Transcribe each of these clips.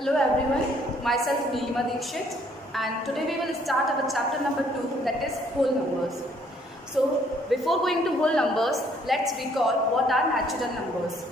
Hello everyone, myself Neelima Dikshit, and today we will start our chapter number 2, that is whole numbers. So before going to whole numbers, let's recall what are natural numbers.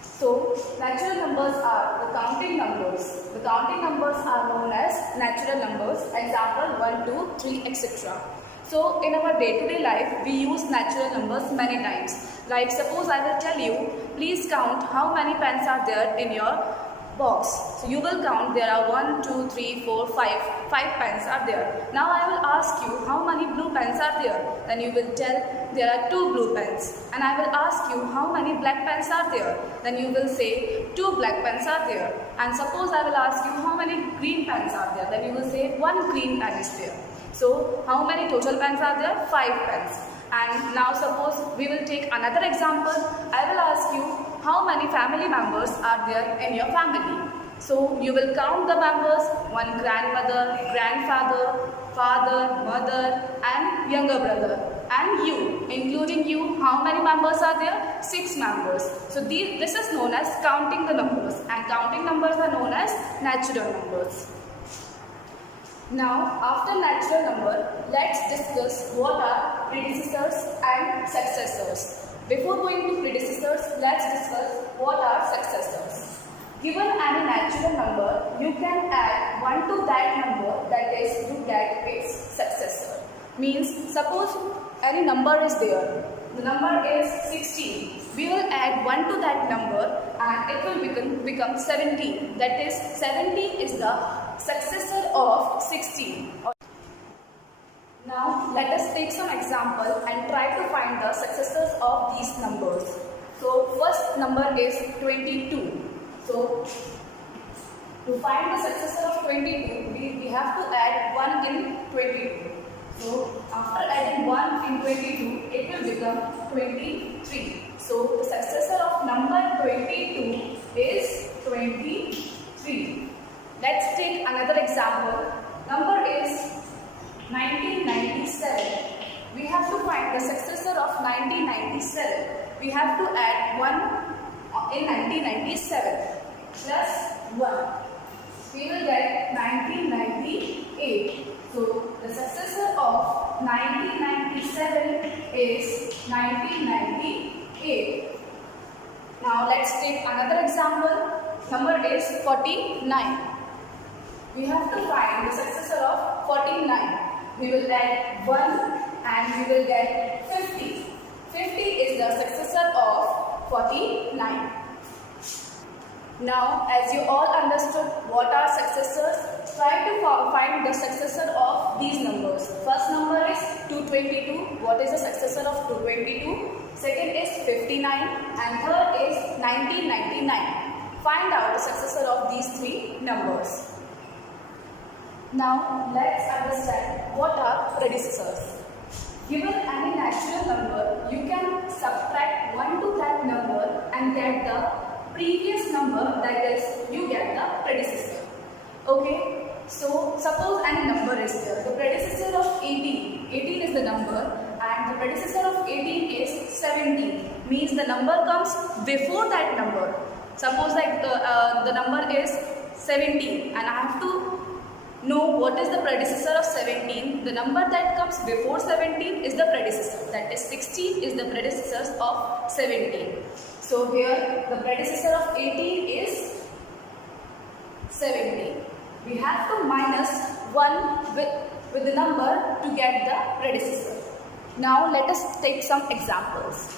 So natural numbers are the counting numbers. The counting numbers are known as natural numbers, example 1, 2, 3, etc. So in our day-to-day life, we use natural numbers many times. Like suppose I will tell you, please count how many pens are there in your box. So you will count there are 1, 2, 3, 4, 5. 5 pens are there. Now I will ask you how many blue pens are there. Then you will tell there are 2 blue pens. And I will ask you how many black pens are there. Then you will say 2 black pens are there. And suppose I will ask you how many green pens are there. Then you will say 1 green pen is there. So how many total pens are there? 5 pens. And now suppose we will take another example. I will ask you how many family members are there in your family. So you will count the members, one grandmother, grandfather, father, mother and younger brother. And you, including you, how many members are there? 6 members. So this is known as counting the numbers, and counting numbers are known as natural numbers. Now, after natural number, let's discuss what are predecessors and successors. Before going to predecessors, let's discuss what are successors. Given any natural number, you can add 1 to that number, that is, you get its successor. Means, suppose any number is there, the number is 16. We will add 1 to that number and it will become 17. That is, 17 is the successor of 16. Now let us take some example and try to find the successors of these numbers. So first number is 22. So to find the successor of 22, we have to add 1 in 22. So after adding 1 in 22, it will become 23. So the successor of number 22 is 23. Let's take another example. Number is 1997. We have to find the successor of 1997. We have to add 1 in 1997 plus 1. We will get 1998. So the successor of 1997 is 1998. Now let's take another example. Number is 49. We have to find the successor of 49. We will add 1 and we will get 50. 50 is the successor of 49. Now, as you all understood what are successors, try to find the successor of these numbers. First number is 222. What is the successor of 222? Second is 59 and third is 1999. Find out the successor of these 3 numbers. Now, let's understand what are predecessors. Given any natural number, you can subtract 1 to that number and get the previous number, that is, you get the predecessor. Okay, so suppose any number is there. The predecessor of 18. 18 is the number and the predecessor of 18 is 17. Means the number comes before that number. Suppose like the number is 17 and I have to know what is the predecessor of 17. The number that comes before 17 is the predecessor. That is 16 is the predecessor of 17. So here the predecessor of 18 is 17. We have to minus 1 with the number to get the predecessor. Now let us take some examples.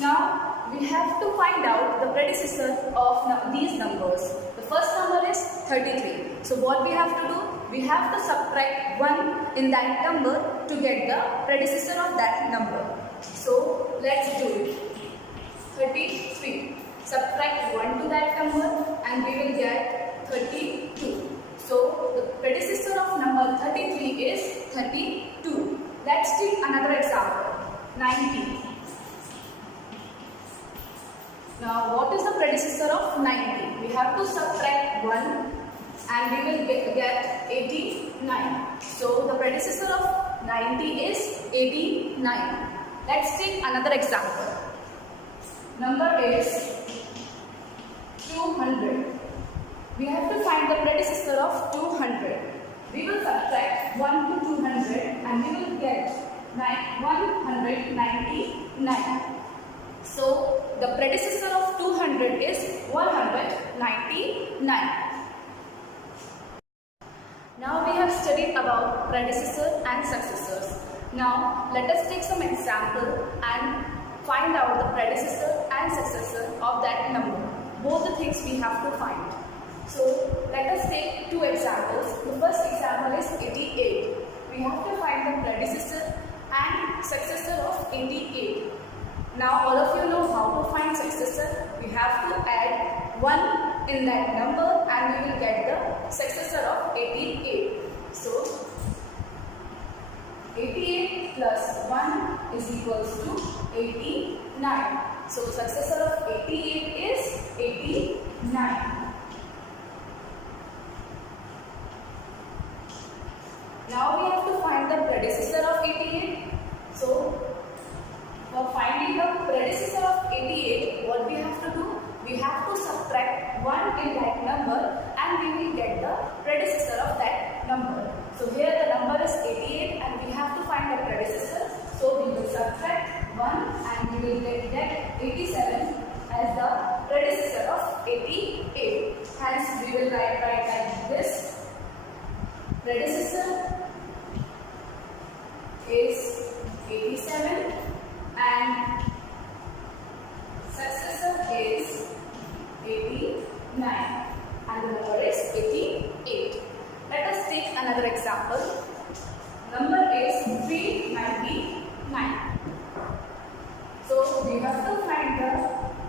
Now we have to find out the predecessor of these numbers. The first number is 33. So what we have to do? We have to subtract 1 in that number to get the predecessor of that number. So let's do it. 33. Subtract 1 to that number and we will get 32. So the predecessor of number 33 is 32. Let's take another example. 90. Now what is the predecessor of 90? We have to subtract 1 and we will get 89. So the predecessor of 90 is 89. Let's take another example. Number is 200. we have to find the predecessor of 200. We will subtract 1 to 200 and we will get 199. So the predecessor of 200 is 199. Now we have studied about predecessor and successors. Now let us take some example and find out the predecessor and successor of that number. Both the things we have to find. So let us take two examples. The first example is 88. We have to find the predecessor and successor of 88. Now all of you know how to find successor. We have to add 1 in that number and we will get the successor of 88. So 88 plus 1 is equals to 89. So successor of 88 is 89. Now we have to find the predecessor of 88. So for finding the predecessor of 88, what we have to do? We have to subtract 1 in that number and we will get the predecessor of that number. So here the number is 88 and we have to find the predecessor. So we will subtract 1 and we will get 87 as the predecessor of 88. Hence we will write like this. Predecessor is 87 and successor is 89 and the number is 88. Let us take another example. Number is 399. So we have to find the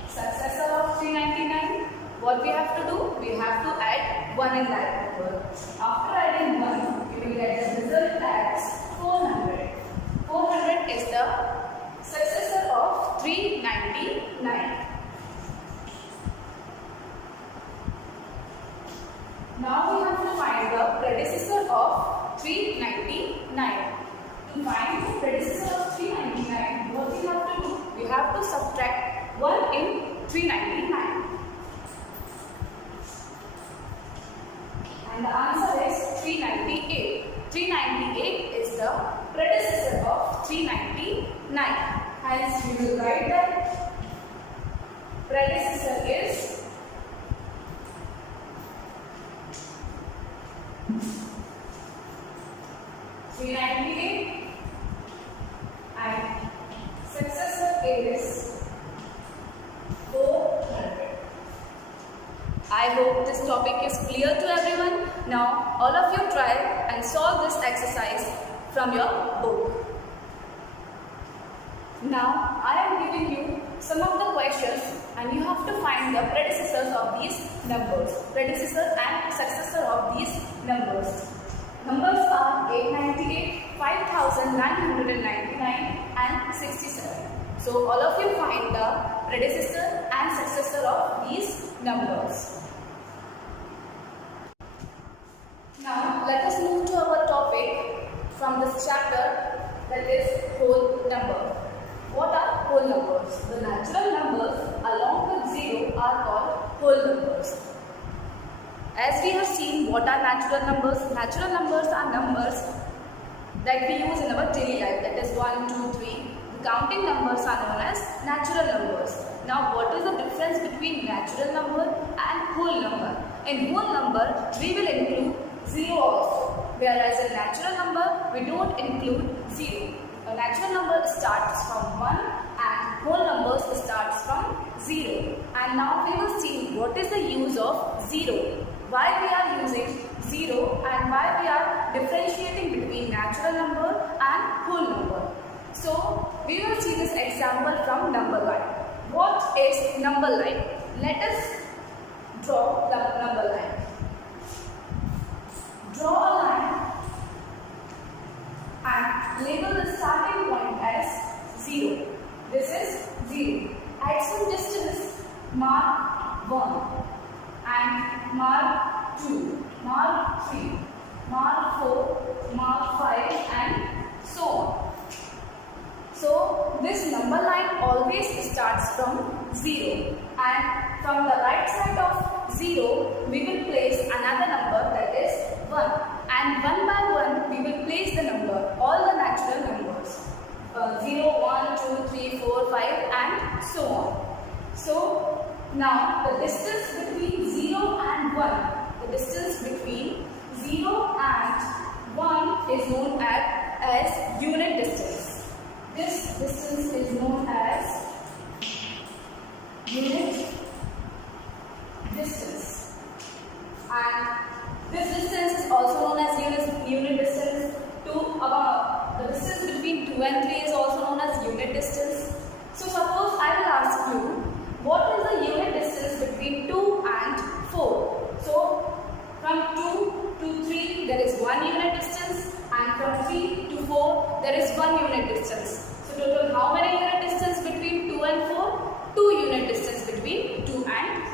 successor of 399. What we have to do? We have to add 1 in that number. After adding 1, we will get the result as 400. 400 is the successor of 399. Now we have to find the predecessor of 399. To find the predecessor of 399, what we have to do? We have to subtract 1 in 399. And the answer is 398. 398 is the predecessor of 399. Hence we will write that predecessor is 398 and successor is 400. I hope this topic is clear to everyone. Now all of you try and solve this exercise from your book. Now I am giving you some of the questions and you have to find the predecessors of these numbers. Predecessor and successor of these numbers. Numbers are 898, 5999 and 67. So all of you find the predecessor and successor of these numbers. Now let us move to our topic from this chapter, that is whole number. What are whole numbers? The natural numbers along with 0 are called whole numbers. As we have seen, what are natural numbers? Natural numbers are numbers that we use in our daily life, that is 1, 2, 3. The counting numbers are known as natural numbers. Now what is the difference between natural number and whole number? In whole number, we will include 0 also, whereas in natural number, we don't include 0. A natural number starts from 1 and whole numbers starts from 0. And now we will see what is the use of 0. Why we are using 0 and why we are differentiating between natural number and whole number. So we will see this example from number line. What is number line? Let us draw the number line. Draw a line and label the starting point as 0. This is 0. At some distance, mark 1 and mark 2, mark 3, mark 4, mark 5 and so on. So this number line always starts from 0 and from the right side of 0, we will place another number that is 1. And one by one, we will place the number, all the natural numbers. 0, 1, 2, 3, 4, 5 and so on. So, now the distance between 0 and 1, the distance between 0 and 1 is known as unit distance. This distance is known as unit distance. And this distance is also known as unit distance. The distance between 2 and 3 is also known as unit distance. So suppose I will ask you, what is the unit distance between 2 and 4? So from 2 to 3 there is 1 unit distance, and from 3 to 4 there is 1 unit distance. So total how many unit distance between 2 and 4? 2 unit distance between 2 and